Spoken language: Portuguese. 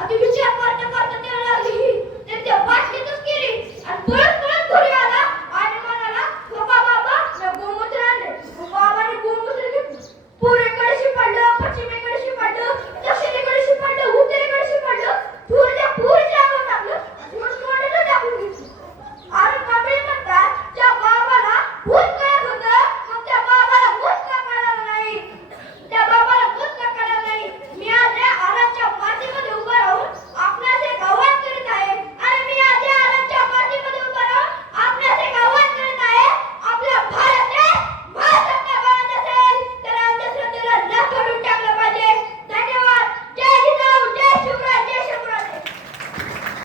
啊，就是这样。